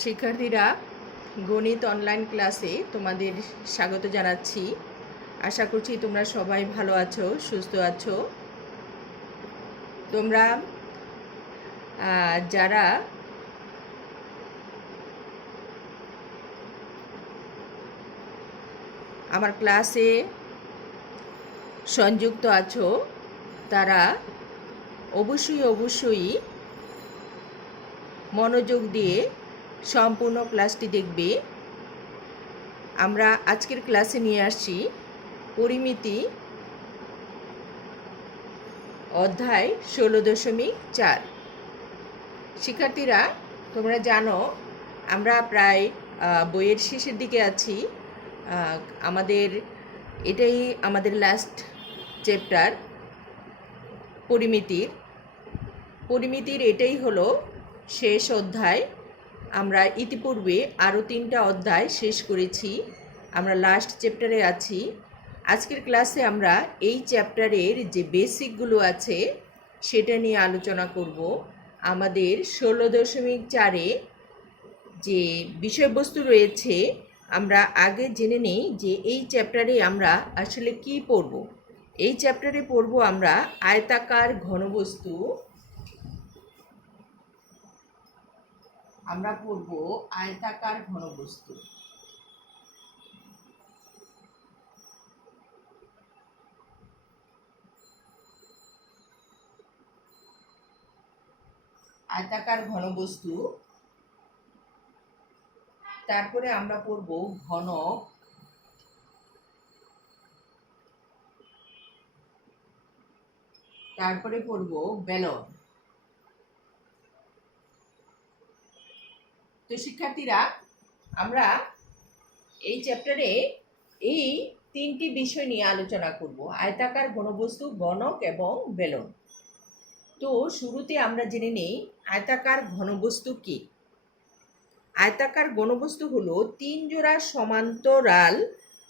শিক্ষার্থীরা, গণিত অনলাইন ক্লাসে তোমাদের স্বাগত জানাচ্ছি। আশা করছি তোমরা সবাই ভালো আছো, সুস্থ আছো। তোমরা যারা আমার ক্লাসে সংযুক্ত আছো তারা অবশ্যই মনোযোগ দিয়ে সম্পূর্ণ ক্লাসটি দেখবে। আমরা আজকের ক্লাসে নিয়ে আসছি পরিমিতি অধ্যায় 16.4। শিক্ষার্থীরা, তোমরা জানো আমরা প্রায় বইয়ের শেষের দিকে আছি। এটাই আমাদের লাস্ট চ্যাপ্টার। পরিমিতির এটাই হলো শেষ অধ্যায়। আমরা ইতিপূর্বে আরও 3টা অধ্যায় শেষ করেছি, আমরা লাস্ট চ্যাপ্টারে আছি। আজকের ক্লাসে আমরা এই চ্যাপ্টারের যে বেসিকগুলো আছে সেটা নিয়ে আলোচনা করব। আমাদের 16.4-এ যে বিষয়বস্তু রয়েছে আমরা আগে জেনে নিই যে এই চ্যাপ্টারে আমরা আসলে কি পড়ব। এই চ্যাপ্টারে পড়ব আমরা আয়তাকার ঘনবস্তু। আমরা পড়ব আয়তাকার ঘনবস্তু। আয়তাকার ঘনবস্তু, তারপরে আমরা পড়ব ঘনক, তারপরে পড়ব বেলন। তো শিক্ষার্থীরা, আমরা এই চ্যাপ্টারে এই 3টি বিষয় নিয়ে আলোচনা করব: আয়তাকার ঘনবস্তু, ঘনক এবং বেলন। তো শুরুতে আমরা জেনে নেই আয়তাকার ঘনবস্তু কি। আয়তাকার ঘনবস্তু হলো 3 জোড়া সমান্তরাল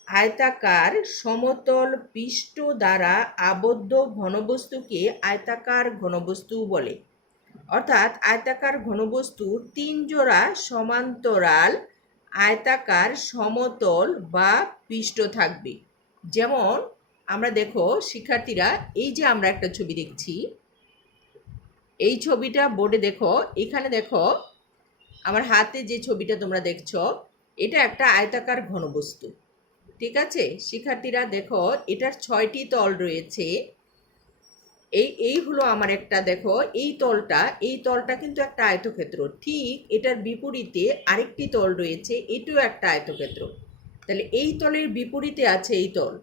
আয়তাকার সমতল পৃষ্ঠ দ্বারা আবদ্ধ ঘনবস্তুকে আয়তাকার ঘনবস্তু বলে। অর্থাৎ আয়তাকার ঘনবস্তুর 3 জোড়া সমান্তরাল আয়তাকার সমতল বা পৃষ্ঠ থাকবে। যেমন আমরা দেখো শিক্ষার্থীরা, এই যে আমরা একটা ছবি দেখছি, এই ছবিটা বোর্ডে দেখো, এখানে দেখো আমার হাতে যে ছবিটা তোমরা দেখছো এটা একটা আয়তাকার ঘনবস্তু। ঠিক আছে শিক্ষার্থীরা, দেখো এটার 6টি তল রয়েছে। এই হলো আমার একটা, দেখো এই তলটা কিন্তু একটা আয়তক্ষেত্র। ঠিক এটার বিপরীতে আরেকটি তল রয়েছে, এটাও একটা আয়তক্ষেত্র। তাহলে এই তলের বিপরীতে আছে এই তল,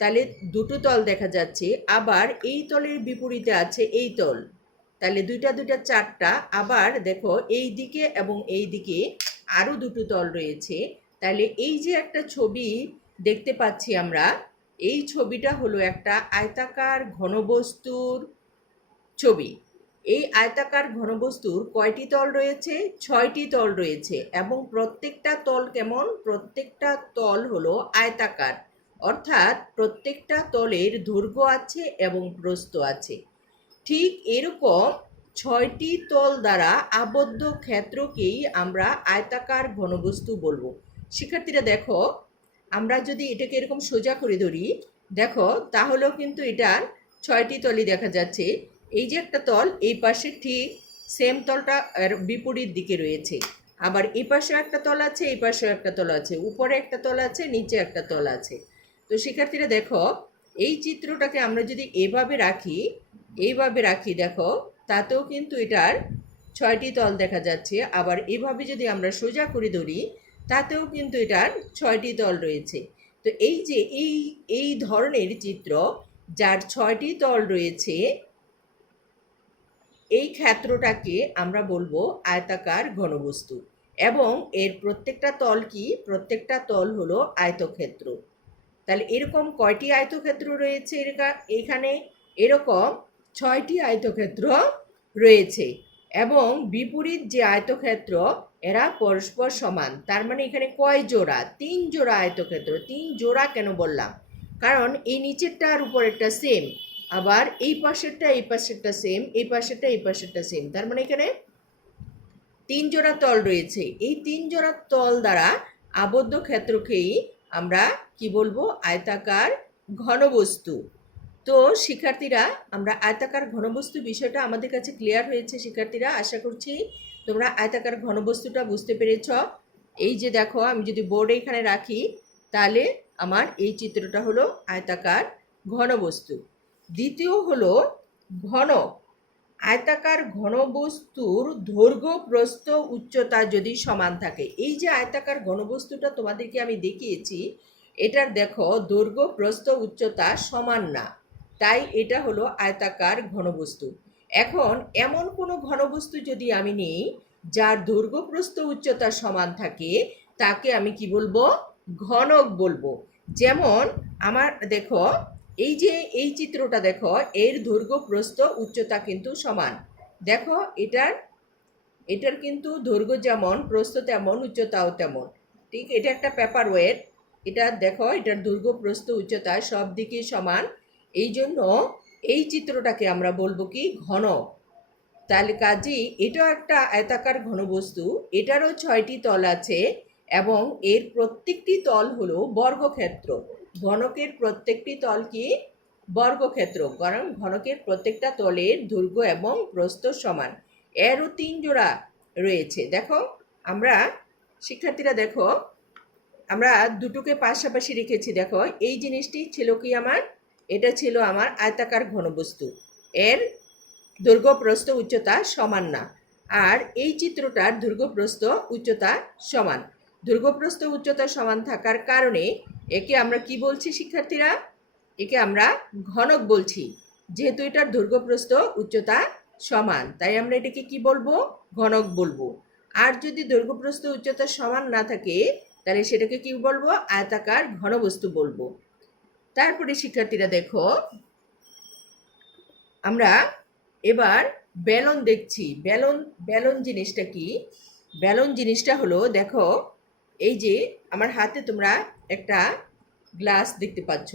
তাহলে দুটো তল দেখা যাচ্ছে। আবার এই তলের বিপরীতে আছে এই তল, তাহলে দুইটা 4টা। আবার দেখো এই দিকে এবং এই দিকে আরও দুটো তল রয়েছে। তাহলে এই যে একটা ছবি দেখতে পাচ্ছি আমরা, এই ছবিটা হলো একটা আয়তাকার ঘনবস্তুর ছবি। এই আয়তাকার ঘনবস্তুর কয়টি তল রয়েছে? 6টি তল রয়েছে। এবং প্রত্যেকটা তল কেমন? প্রত্যেকটা তল হলো আয়তাকার, অর্থাৎ প্রত্যেকটা তলের দৈর্ঘ্য আছে এবং প্রস্থ আছে। ঠিক এরকম 6টি তল দ্বারা আবদ্ধ ক্ষেত্রকেই আমরা আয়তাকার ঘনবস্তু বলবো। শিক্ষার্থীরা দেখো, আমরা যদি এটাকে এরকম সোজা করে ধরি, দেখো তাহলেও কিন্তু এটার 6টি তলই দেখা যাচ্ছে। এই যে একটা তল, এই পাশে ঠিক সেম তলটা এর বিপরীত দিকে রয়েছে। আবার এই পাশেও একটা তল আছে, এই পাশেও একটা তল আছে, উপরে একটা তল আছে, নিচে একটা তল আছে। তো শিক্ষার্থীরা দেখো, এই চিত্রটাকে আমরা যদি এইভাবে রাখি দেখো, তাতেও কিন্তু এটার 6টি তল দেখা যাচ্ছে। আবার এভাবে যদি আমরা সোজা করে ধরি, তাতেও কিন্তু এটার 6টি তল রয়েছে। তো এই যে এই ধরনের চিত্র যার 6টি তল রয়েছে, এই ক্ষেত্রটাকে আমরা বলবো আয়তাকার ঘনবস্তু। এবং এর প্রত্যেকটা তল কি? প্রত্যেকটা তল হলো আয়তক্ষেত্র। তাহলে এরকম কয়টি আয়তক্ষেত্র রয়েছে এখানে? এরকম 6টি আয়তক্ষেত্র রয়েছে। এবং বিপরীত যে আয়তক্ষেত্র, এরা পরস্পর সমান। তার মানে এখানে কয় জোড়া? 3 জোড়া আয়তক্ষেত্র। 3 জোড়া কেন বললাম? কারণ এই নিচেরটা আর উপরেরটা সেম, আবার এই পাশেরটা সেম, এই পাশেরটা সেম। তার মানে এখানে তিন জোড়া তল রয়েছে। এই তিন জোড়া তল দ্বারা আবদ্ধ ক্ষেত্রকেই আমরা কি বলবো? আয়তাকার ঘনবস্তু। তো শিক্ষার্থীরা, আমরা আয়তাকার ঘনবস্তু বিষয়টা আমাদের কাছে ক্লিয়ার হয়েছে। শিক্ষার্থীরা, আশা করছি তোমরা আয়তাকার ঘনবস্তুটা বুঝতে পেরেছ। এই যে দেখো, আমি যদি বোর্ডে এখানে রাখি, তাহলে আমার এই চিত্রটা হলো আয়তাকার ঘনবস্তু। দ্বিতীয় হলো ঘনক। আয়তাকার ঘনবস্তুর দৈর্ঘ্য, প্রস্থ, উচ্চতা যদি সমান থাকে। এই যে আয়তাকার ঘনবস্তুটা তোমাদেরকে আমি দেখিয়েছি, এটার দেখো দৈর্ঘ্য, প্রস্থ, উচ্চতা সমান না, তাই এটা হলো আয়তাকার ঘনবস্তু। এখন এমন কোনো ঘনবস্তু যদি আমি নিই যার দৈর্ঘ্য, প্রস্থ, উচ্চতা সমান থাকে, তাকে আমি কি বলবো? ঘনক বলবো। যেমন আমার দেখো, এই যে এই চিত্রটা দেখো, এর দৈর্ঘ্য, প্রস্থ, উচ্চতা কিন্তু সমান। দেখো, এটার কিন্তু দৈর্ঘ্য যেমন, প্রস্থ তেমন, উচ্চতাও তেমন। ঠিক, এটা একটা পেপার ওয়েট। এটা দেখো, এটার দৈর্ঘ্য, প্রস্থ, উচ্চতা সব দিকে সমান। এই জন্য এই চিত্রটাকে আমরা বলবো কি? ঘনক। তাহলে কাজেই এটাও একটা আয়তাকার ঘনবস্তু। এটারও 6টি তল আছে এবং এর প্রত্যেকটি তল হলো বর্গক্ষেত্র। ঘনকের প্রত্যেকটি তল কি? বর্গক্ষেত্র, কারণ ঘনকের প্রত্যেকটা তলের দৈর্ঘ্য এবং প্রস্থ সমান। এরও 3 জোড়া রয়েছে। দেখো, আমরা শিক্ষার্থীরা দেখো, আমরা দুটোকে পাশাপাশি রেখেছি। দেখো, এই জিনিসটি ছিল কি আমার? এটা ছিল আমার আয়তাকার ঘনবস্তু। এর দৈর্ঘ্য, প্রস্থ, উচ্চতা সমান না। আর এই চিত্রটার দৈর্ঘ্য, প্রস্থ, উচ্চতা সমান। দৈর্ঘ্য, প্রস্থ, উচ্চতা সমান থাকার কারণে একে আমরা কি বলছি শিক্ষার্থীরা? একে আমরা ঘনক বলছি। যেহেতু এটার দৈর্ঘ্য, প্রস্থ, উচ্চতা সমান, তাই আমরা এটাকে কি বলবো? ঘনক বলবো। আর যদি দৈর্ঘ্য, প্রস্থ, উচ্চতা সমান না থাকে, তাহলে সেটাকে কি বলবো? আয়তাকার ঘনবস্তু বলবো। তারপরে শিক্ষার্থীরা দেখো, আমরা এবার বেলন দেখছি। বেলন জিনিসটা কি? বেলন জিনিসটা হলো, দেখো, এই যে আমার হাতে তোমরা একটা গ্লাস দেখতে পাচ্ছ।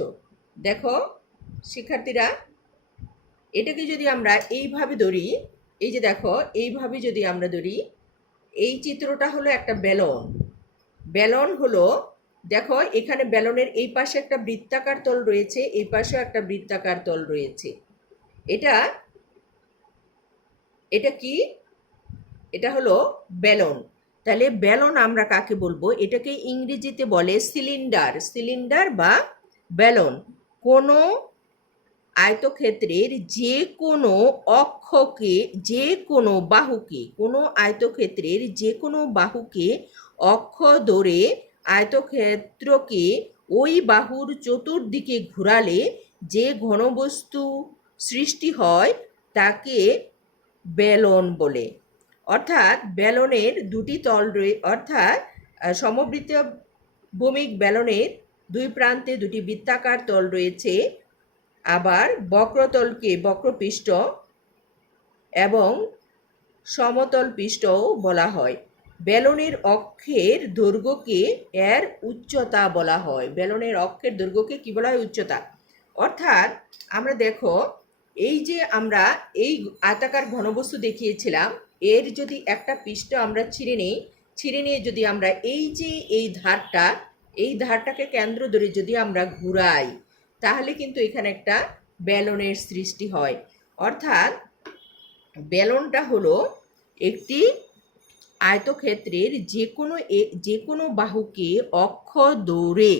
দেখো শিক্ষার্থীরা, এটাকে যদি আমরা এইভাবে ধরি, এই যে দেখো, এইভাবে যদি আমরা ধরি, এই চিত্রটা হলো একটা বেলন। বেলন হলো, দেখো, এখানে বেলনের এই পাশে একটা বৃত্তাকার তল রয়েছে, এই পাশেও একটা বৃত্তাকার তল রয়েছে। এটা কি? এটা হলো বেলন। তাহলে বেলন আমরা কাকে বলবো? এটাকে ইংরেজিতে বলে সিলিন্ডার। সিলিন্ডার বা বেলন। কোনো আয়তক্ষেত্রের যে কোনো অক্ষকে, যে কোনো বাহুকে, কোনো আয়তক্ষেত্রের যে কোনো বাহুকে অক্ষ ধরে আয়তক্ষেত্রকে ওই বাহুর চতুর্দিকে ঘোরালে যে ঘনবস্তু সৃষ্টি হয় তাকে বেলন বলে। অর্থাৎ বেলনের দুটি তল অর্থাৎ সমবৃত্ত ভৌমিক বেলনের দুই প্রান্তে দুটি বৃত্তাকার তল রয়েছে। আবার বক্রতলকে বক্রপৃষ্ঠ এবং সমতল পৃষ্ঠও বলা হয়। বেলনের অক্ষের দৈর্ঘ্যকে এর উচ্চতা বলা হয়। বেলনের অক্ষের দৈর্ঘ্যকে কি বলা হয়? উচ্চতা। অর্থাৎ আমরা দেখো, এই যে আমরা এই আয়তাকার ঘনবস্তু দেখিয়েছিলাম, এর যদি একটা পৃষ্ঠ আমরা ছিঁড়ে নিই, ছিঁড়ে নিয়ে যদি আমরা এই যে এই ধারটাকে কেন্দ্র ধরে যদি আমরা ঘুরাই, তাহলে কিন্তু এখানে একটা বেলনের সৃষ্টি হয়। অর্থাৎ বেলনটা হলো একটি আয়তক্ষেত্রের যে কোনো বাহুকে অক্ষ ধরে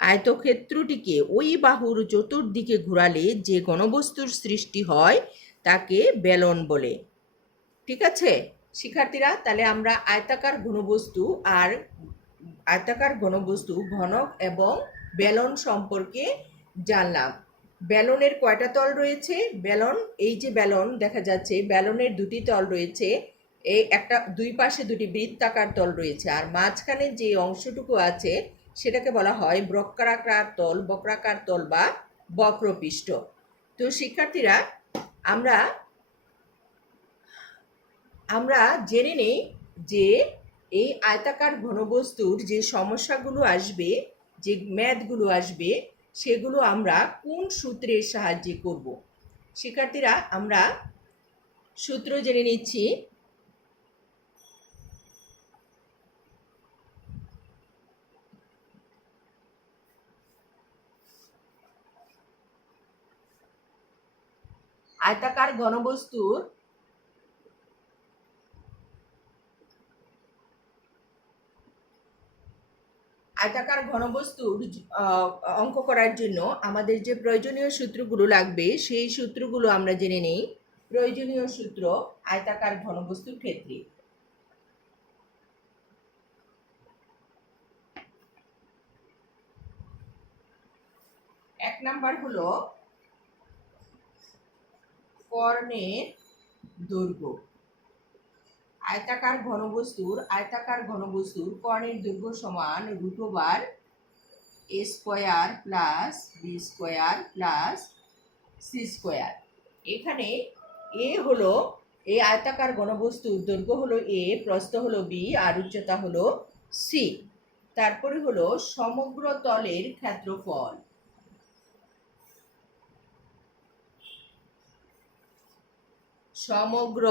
আয়তক্ষেত্রটিকে ওই বাহুর চতুর্দিকে ঘোরালে যে ঘনবস্তুর সৃষ্টি হয় তাকে বেলন বলে। ঠিক আছে শিক্ষার্থীরা, তাহলে আমরা আয়তাকার ঘনবস্তু, ঘনক এবং বেলন সম্পর্কে জানলাম। বেলনের কয়টা তল রয়েছে? বেলন, এই যে বেলন দেখা যাচ্ছে, বেলনের দুটি তল রয়েছে। এই একটা, দুই পাশে দুটি বৃত্তাকার তল রয়েছে, আর মাঝখানে যে অংশটুকু আছে সেটাকে বলা হয় বক্রাকার তল বা বক্রপৃষ্ঠ। তো শিক্ষার্থীরা, আমরা জেনে নেই যে এই আয়তাকার ঘনবস্তুর যে সমস্যাগুলো আসবে, যে ম্যাথগুলো আসবে, সেগুলো আমরা কোন সূত্রের সাহায্যে করব। শিক্ষার্থীরা, আমরা সূত্র জেনে নিচ্ছি। আয়তাকার ঘনবস্তুর অঙ্ক করার জন্য আমাদের যে প্রয়োজনীয় সূত্রগুলো লাগবে সেই সূত্রগুলো আমরা জেনে নেই। প্রয়োজনীয় সূত্র আয়তাকার ঘনবস্তুর ক্ষেত্রে। এক নাম্বার হলো কর্ণের দৈর্ঘ্য। আয়তাকার ঘনবস্তুর কর্ণের দৈর্ঘ্য সমান √/a² + b² + c²। এখানে এ হলো এই আয়তাকার ঘনবস্তুর দৈর্ঘ্য হলো a, প্রস্থ হলো b আর উচ্চতা হলো c। তারপরে হলো সমগ্র তলের ক্ষেত্রফল। সমগ্র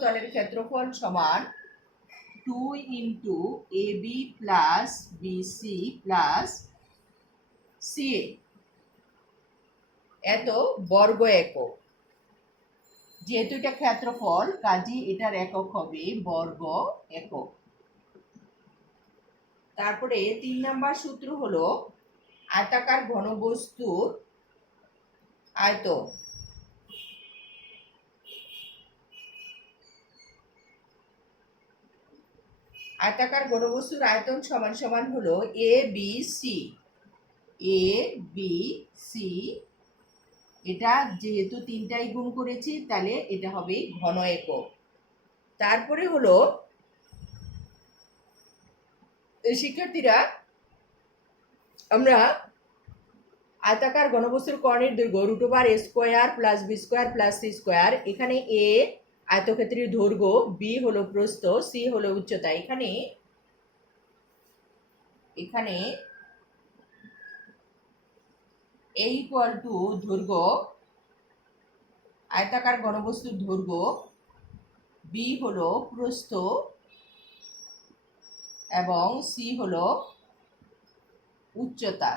তলের ক্ষেত্রফল সমান 2 × ab + bc + ca এত বর্গ একক। যেহেতু এটা ক্ষেত্রফল কাজেই এটার একক হবে বর্গ একক। তারপরে 3 নাম্বার সূত্র হলো আয়তাকার ঘনবস্তুর আয়তন। আয়তাকার ঘনবস্তুর আয়তন সমান হলো ABC। এটা যেহেতু তিনটাই গুণ করেছি তাহলে এটা হবে ঘন একক। তারপরে হলো শিক্ষার্থীরা, আমরা আয়তাকার ঘনবস্তুর কর্ণের দৈর্ঘ্য √/a² + b² + c²। এখানে a আয়তক্ষেত্রের দৈর্ঘ্য, b হলো প্রস্থ, c হলো উচ্চতা। এখানে a = দৈর্ঘ্য, আয়তাকার ঘনবস্তুর দৈর্ঘ্য, b হলো প্রস্থ এবং c হলো উচ্চতা।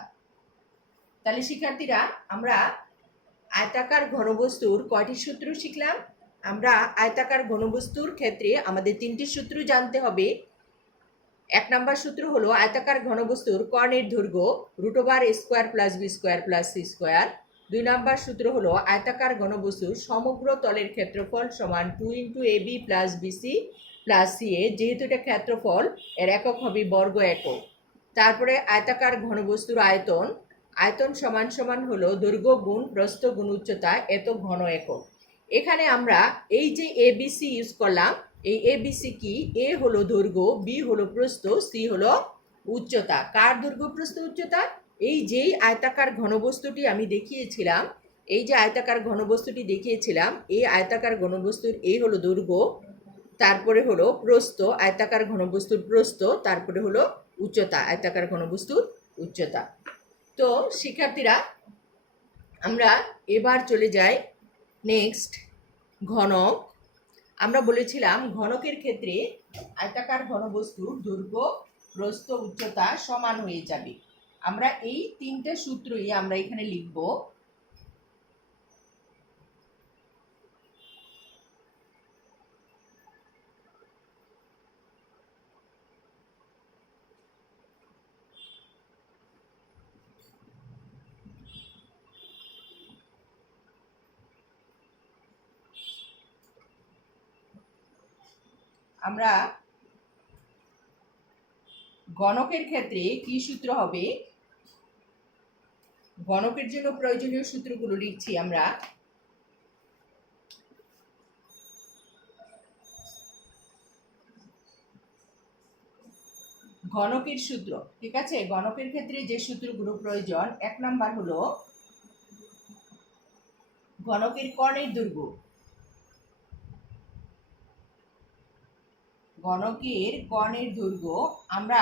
তাহলে শিক্ষার্থীরা, আমরা আয়তাকার ঘনবস্তুর কয়টি সূত্র শিখলাম? আমরা আয়তাকার ঘনবস্তুর ক্ষেত্রে আমাদের তিনটি সূত্র জানতে হবে। এক নাম্বার সূত্র হলো আয়তাকার ঘনবস্তুর কর্ণের দৈর্ঘ্য √/a² + b² + c²। 2 নাম্বার সূত্র হলো আয়তাকার ঘনবস্তুর সমগ্র তলের ক্ষেত্রফল সমান 2 × ab + bc + ca। যেহেতু এটা ক্ষেত্রফল, এর একক হবে বর্গ একক। তারপরে আয়তাকার ঘনবস্তুর আয়তন সমান হলো দৈর্ঘ্য গুণ প্রস্থ গুণ উচ্চতা এত ঘন একক। এখানে আমরা এই যে ABC ইউজ করলাম, এই ABC কি? a হলো দৈর্ঘ্য, b হলো প্রস্থ, c হলো উচ্চতা। কার দৈর্ঘ্য প্রস্থ উচ্চতা? এই যেই আয়তাকার ঘনবস্তুটি আমি দেখিয়েছিলাম, এই আয়তাকার ঘনবস্তুর এই হলো দৈর্ঘ্য, তারপরে হলো প্রস্থ, আয়তাকার ঘনবস্তুর প্রস্থ, তারপরে হলো উচ্চতা, আয়তাকার ঘনবস্তুর উচ্চতা। তো শিক্ষার্থীরা, আমরা এবার চলে যাই নেক্সট ঘনক। আমরা বলেছিলাম ঘনকের ক্ষেত্রে আয়তাকার ঘনবস্তুর দৈর্ঘ্য, প্রস্থ, উচ্চতা সমান হয়ে যাবে। আমরা এই তিনটে সূত্রই আমরা এখানে লিখব। আমরা ঘনকের ক্ষেত্রে কি সূত্র হবে? ঘনকের জন্য প্রয়োজনীয় সূত্রগুলো লিখছি আমরা। ঘনকের সূত্র, ঠিক আছে? ঘনকের ক্ষেত্রে যে সূত্রগুলো প্রয়োজন, এক নাম্বার হলো ঘনকের কর্ণের দৈর্ঘ্য। আমরা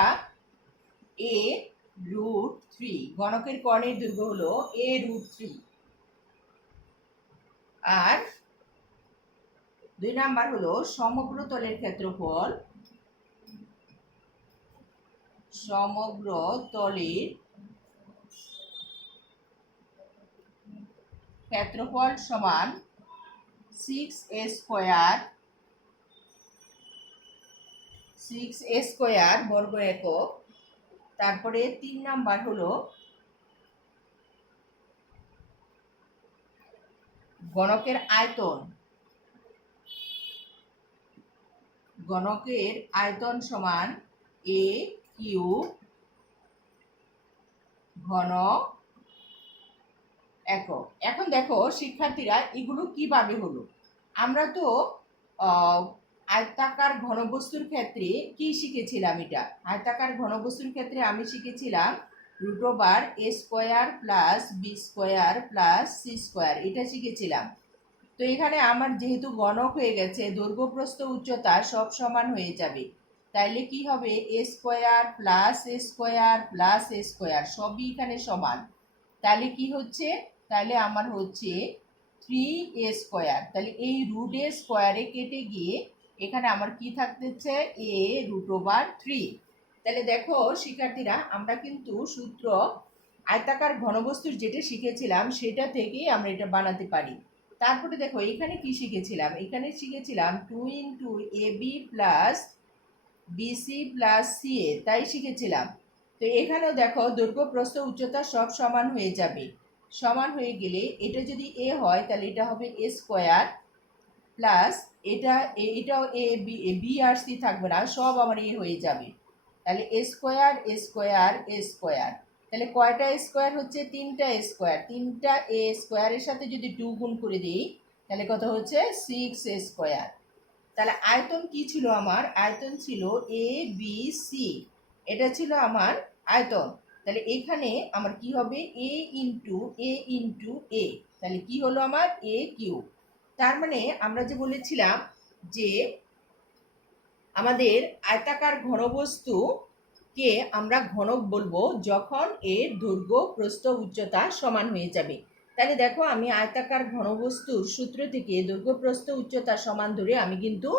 a√3, ঘনকের কর্ণের দৈর্ঘ্য হলো a√3। আর 2 নাম্বার হলো সমগ্র তলের ক্ষেত্রফল, সমগ্র তলের ক্ষেত্রফল সমান 6a স্কয়ার, 6a স্কয়ার বর্গ একক। তারপরে 3 নাম্বার হলো গণকের আয়তন, গণকের আয়তন সমান a কিউব ঘন একক। এখন দেখো শিক্ষার্থীরা এগুলো কিভাবে হলো। আমরা তো আয়তাকার ঘনবস্তুর ক্ষেত্রে কি শিখেছিলাম, এটা আয়তাকার ঘনবস্তুর ক্ষেত্রে আমি শিখেছিলাম √a square plus B square plus C square, এটা শিখেছিলাম। তো এখানে আমার যেহেতু গণক হয়ে গেছে, দৈর্ঘ্য প্রস্থ উচ্চতা সব সমান হয়ে যাবে, তাইলে কি হবে a square plus a square plus a square সবই এখানে সমান। তাহলে কি হচ্ছে, তাহলে আমার হচ্ছে 3a স্কয়ার। তাহলে এই √a স্কয়ারে কেটে গিয়ে এখানে আমার কি থাকতেছে a√3। তাহলে দেখো শিক্ষার্থীরা আমরা কিন্তু সূত্র আয়তাকার ঘনবস্তুর যেটা শিখেছিলাম সেটা থেকেই আমরা এটা বানাতে পারি। তারপরে দেখো এখানে কি শিখেছিলাম, এখানে শিখেছিলাম 2 × ab plus BC plus CA, তাই শিখেছিলাম। তো এখানেও দেখো দৈর্ঘ্য প্রস্থ উচ্চতা সব সমান হয়ে যাবে, সমান হয়ে গেলে এটা যদি এ হয় তাহলে এটা হবে a স্কয়ার প্লাস এটাও বি আর সি থাকবে না, সব আমার এ হয়ে যাবে। তাহলে a square a square a square, তাহলে কয়টা স্কয়ার হচ্ছে, 3টা স্কয়ার। 3টা a স্কয়ারের সাথে যদি 2 গুণ করে দিই তাহলে কত হচ্ছে 6a স্কয়ার। তাহলে আয়তন কি ছিল আমার, আয়তন ছিল এ বি সি, এটা ছিল আমার আয়তন। তাহলে এখানে আমার কি হবে এ ইন্টু এ, তাহলে কি হলো আমার এ কিউব। তার মানে আমরা যে বলেছিলাম যে আমাদের আয়তাকার ঘনবস্তুকে আমরা ঘনক বলবো যখন এর দৈর্ঘ্য প্রস্থ উচ্চতা সমান হয়ে যাবে। তাহলে দেখো আমি আয়তাকার ঘনবস্তুর সূত্র থেকে দৈর্ঘ্য প্রস্থ উচ্চতা সমান ধরে আমি কিন্তু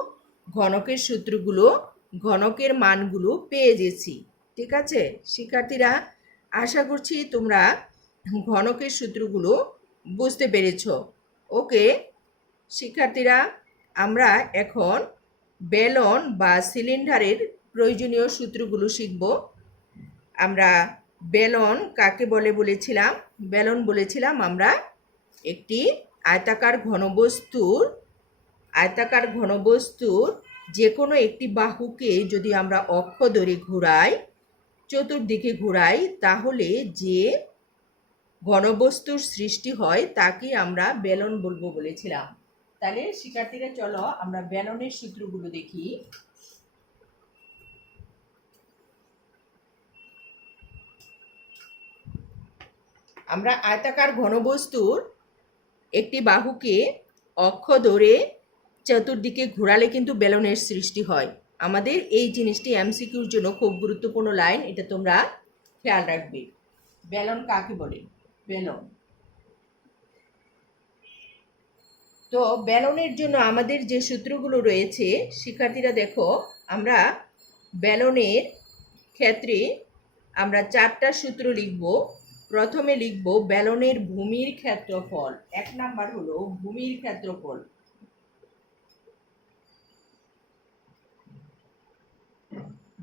ঘনকের সূত্রগুলো, ঘনকের মানগুলো পেয়ে গেছি। ঠিক আছে শিক্ষার্থীরা, আশা করছি তোমরা ঘনকের সূত্রগুলো বুঝতে পেরেছ। ওকে শিক্ষার্থীরা, আমরা এখন বেলন বা সিলিন্ডারের প্রয়োজনীয় সূত্রগুলো শিখব। আমরা বেলন কাকে বলে বলেছিলাম, বেলন বলেছিলাম আমরা একটি আয়তাকার ঘনবস্তুর যে কোনো একটি বাহুকে যদি আমরা অক্ষ ধরে ঘোরাই, চতুর্দিকে ঘোরাই, তাহলে যে ঘনবস্তুর সৃষ্টি হয় তাকে আমরা বেলন বলবো বলেছিলাম। তাহলে শিক্ষার্থীরা চলো আমরা বেলনের সূত্রগুলো দেখি। আমরা আয়তাকার ঘনবস্তুর একটি বাহুকে অক্ষ ধরে চতুর্দিকে ঘোরালে কিন্তু বেলনের সৃষ্টি হয়। আমাদের এই জিনিসটি এমসিকিউর জন্য খুব গুরুত্বপূর্ণ লাইন, এটা তোমরা খেয়াল রাখবে। বেলন কাকে বলে, বেলন। তো বেলনের জন্য আমাদের যে সূত্রগুলো রয়েছে শিক্ষার্থীরা দেখো, আমরা বেলনের ক্ষেত্রে আমরা 4টা সূত্র লিখব। প্রথমে লিখব বেলনের ভূমির ক্ষেত্রফল, 1 নাম্বার হলো ভূমির ক্ষেত্রফল।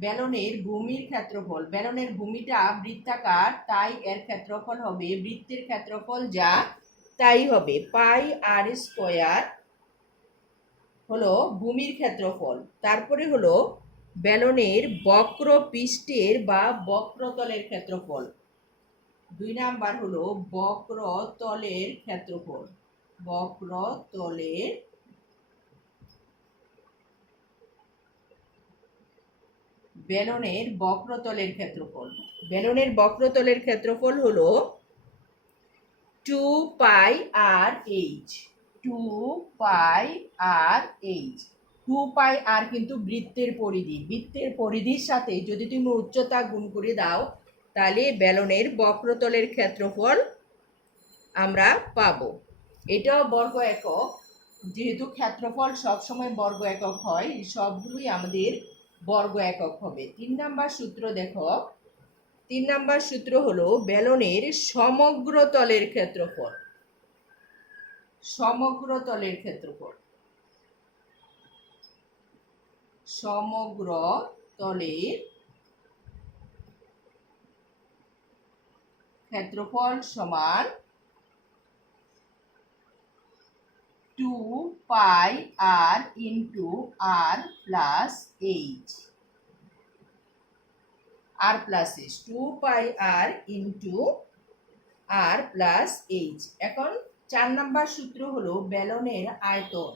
বেলনের ভূমির ক্ষেত্রফল, বেলনের ভূমিটা বৃত্তাকার, তাই এর ক্ষেত্রফল হবে বৃত্তের ক্ষেত্রফল যা তাই হবে পাই আর স্কয়ার হলো ভূমির ক্ষেত্রফল। তারপরে হলো বেলনের বক্র পৃষ্ঠের বা বক্রতলের ক্ষেত্রফল। 2 নাম্বার হলো বক্রতলের ক্ষেত্রফল, বক্রতলের বেলনের বক্রতলের ক্ষেত্রফল। বেলনের বক্রতলের ক্ষেত্রফল হলো 2πr h, 2πr h। 2πr কিন্তু বৃত্তের পরিধি, বৃত্তের পরিধির সাথে যদি তুমি উচ্চতা গুণ করে দাও তাহলে বেলনের বক্রতলের ক্ষেত্রফল আমরা পাবো। এটাও বর্গ একক, যেহেতু ক্ষেত্রফল সবসময় বর্গ একক হয়, সবগুলোই আমাদের বর্গ একক হবে। 3 নাম্বার সূত্র দেখো, 3 নাম্বার সূত্র হলো বেলনের সমগ্র তলের ক্ষেত্রফল। সমগ্র তলের ক্ষেত্রফল, সমগ্র তলের ক্ষেত্রফল সমান 2 পাই আর ইন্টু আর প্লাস এইচ। আর প্লাস এইচ, 2 পাই আর ইন্টু আর প্লাস এইচ। এখন 4 নাম্বার সূত্র হলো বেলনের আয়তন।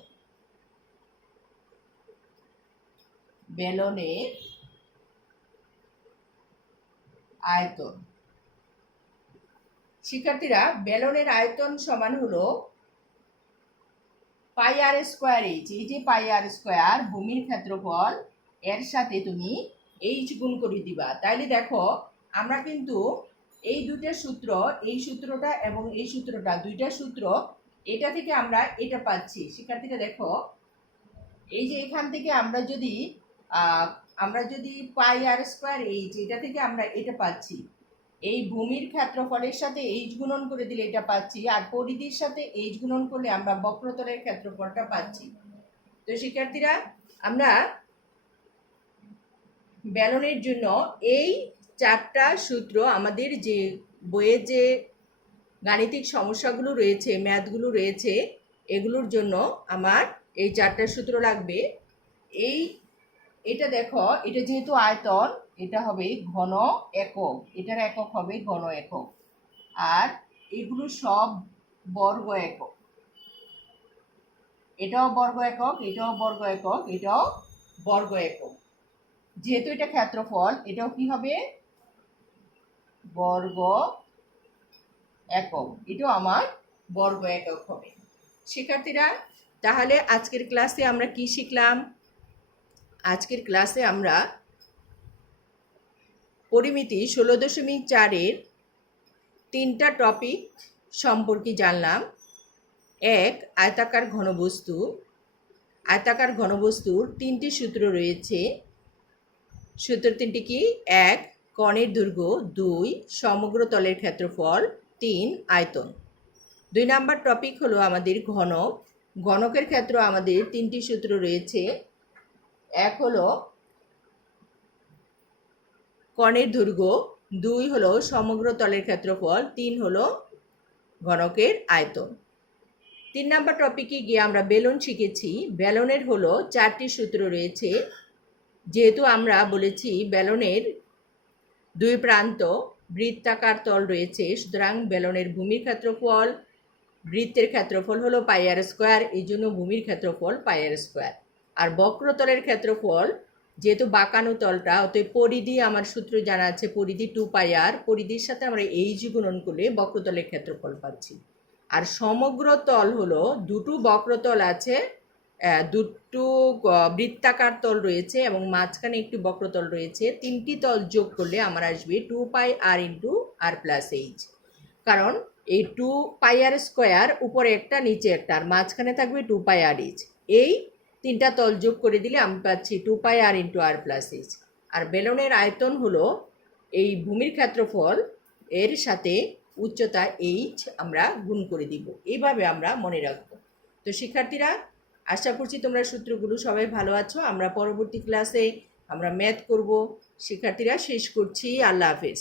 বেলনের আয়তন, শিক্ষার্থীরা বেলনের আয়তন সমান হলো পাই আর স্কোয়ার এইচ। এই যে পাই আর স্কোয়ার ভূমির ক্ষেত্রফল, এর সাথে তুমি এইচ গুণ করে দিবা। তাইলে দেখো আমরা কিন্তু এই দুইটা সূত্র, এই সূত্রটা এবং এই সূত্রটা, দুইটা সূত্র, এটা থেকে আমরা এটা পাচ্ছি। শিক্ষার্থীরা দেখো, এই যে এখান থেকে আমরা যদি পাই আর স্কোয়ার এইচ, এটা থেকে আমরা এটা পাচ্ছি। এই ভূমির ক্ষেত্রফলের সাথে এইচ গুণন করে দিলে এটা পাচ্ছি, আর পরিধির সাথে এইচ গুণন করলে আমরা বক্রতলের ক্ষেত্রফলটা পাচ্ছি। তো শিক্ষার্থীরা, আমরা বেলনের জন্য এই 4টা সূত্র, আমাদের যে বইয়ে যে গাণিতিক সমস্যাগুলো রয়েছে, ম্যাথগুলো রয়েছে, এগুলোর জন্য আমার এই 4টা সূত্র লাগবে। এটা দেখো, এটা যেহেতু আয়তন, এটা হবে ঘন একক, এটার একক হবে ঘন একক, আর এগুলো সব বর্গ একক। এটাও বর্গ একক, এটাও বর্গ একক, এটাও বর্গ একক। যেহেতু এটা ক্ষেত্রফল, এটাও কি হবে? বর্গ একক। এটাও আমার বর্গ একক হবে। শিক্ষার্থীরা, তাহলে আজকের ক্লাসে আমরা কি শিখলাম? আজকের ক্লাসে আমরা পরিমিতি 16.4-এর 3টা টপিক সম্পর্কে জানলাম। 1, আয়তাকার ঘনবস্তু। আয়তাকার ঘনবস্তুর 3টি সূত্র রয়েছে। সূত্র 3টি কি? 1, কণের দৈর্ঘ্য, 2, সমগ্র তলের ক্ষেত্রফল, 3, আয়তন। 2 নাম্বার টপিক হলো আমাদের ঘনক। ঘনকের ক্ষেত্রে আমাদের 3টি সূত্র রয়েছে। 1 হলো কণের দৈর্ঘ্য, 2 হলো সমগ্র তলের ক্ষেত্রফল, 3 হলো ঘনকের আয়তন। 3 নাম্বার টপিকে গিয়ে আমরা বেলন শিখেছি। বেলনের হলো 4টি সূত্র রয়েছে। যেহেতু আমরা বলেছি বেলনের 2 প্রান্ত বৃত্তাকার তল রয়েছে, সুতরাং বেলনের ভূমির ক্ষেত্রফল, বৃত্তের ক্ষেত্রফল হলো পাই আর স্কোয়ার, এই জন্য ভূমির ক্ষেত্রফল পাই আর স্কোয়ার। আর বক্রতলের ক্ষেত্রফল, যেহেতু বাঁকানো তলটা, অতএব পরিধি, আমার সূত্র জানা আছে, পরিধি 2 পাই আর, পরিধির সাথে আমরা এইচ গুণন করলে বক্রতলের ক্ষেত্রফল পাচ্ছি। আর সমগ্র তল হলো, দুটো বক্রতল আছে, দুটো বৃত্তাকার তল রয়েছে এবং মাঝখানে একটি বক্রতল রয়েছে। 3টি তল যোগ করলে আমার আসবে 2 পাই আর ইন্টু আর প্লাস এইচ। কারণ এই 2 পাই আর স্কোয়ার উপরে একটা নিচে একটা, আর মাঝখানে থাকবে 2 পাই আর এইচ। এই 3টা তল যোগ করে দিলে আমি পাচ্ছি 2 পাই আর ইন্টু আর প্লাস এইচ। আর বেলনের আয়তন হলো এই ভূমির ক্ষেত্রফল এর সাথে উচ্চতা এইচ আমরা গুণ করে দিব। এইভাবে আমরা মনে রাখবো। তো শিক্ষার্থীরা, আশা করছি তোমরা সূত্রগুলো সবাই ভালো আছো। আমরা পরবর্তী ক্লাসে আমরা ম্যাথ করব। শিক্ষার্থীরা, শেষ করছি। আল্লাহ হাফেজ।